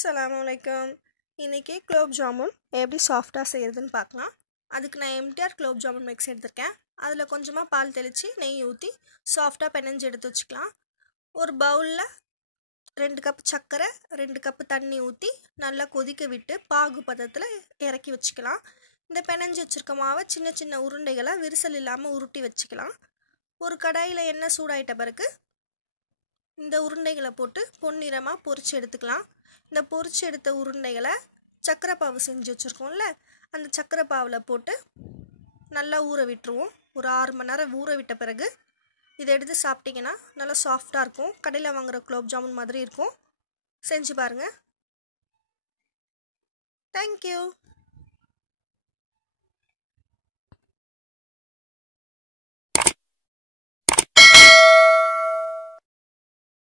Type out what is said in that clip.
அஸ்ஸலாமுஅலைக்கும். இன்றைக்கி குலோப் ஜாமுன் எப்படி சாஃப்டாக செய்கிறதுன்னு பார்க்கலாம். அதுக்கு நான் எம்டிஆர் குலோப் ஜாமுன் மிக்ஸ் எடுத்திருக்கேன். அதில் கொஞ்சமாக பால் தெளித்து நெய் ஊற்றி சாஃப்டாக பெனஞ்சு எடுத்து வச்சுக்கலாம். ஒரு பவுலில் 2 கப் சர்க்கரை 2 கப்பு தண்ணி ஊற்றி நல்லா கொதிக்க விட்டு பாகு பதத்தில் இறக்கி வச்சுக்கலாம். இந்த பெனஞ்சு வச்சுருக்க மாவை சின்ன சின்ன உருண்டைகளை விரிசல் இல்லாமல் உருட்டி வச்சுக்கலாம். ஒரு கடாயில் எண்ணெய் சூடாயிட்ட பிறகு இந்த உருண்டைகளை போட்டு பொன்னிறமாக பொரித்து எடுத்துக்கலாம். இந்த பொரித்து எடுத்த உருண்டைகளை சர்க்கரை பாவு செஞ்சு வச்சுருக்கோம்ல, அந்த சர்க்கரை பாவில் போட்டு நல்லா ஊற விட்டுருவோம். ஒரு 6 மணி நேரம் ஊற விட்ட பிறகு இதை எடுத்து சாப்பிட்டிங்கன்னா நல்லா சாஃப்டாக இருக்கும். கடையில் வாங்குகிற குலோப் ஜாமுன் மாதிரி இருக்கும். செஞ்சு பாருங்கள். தேங்க்யூ.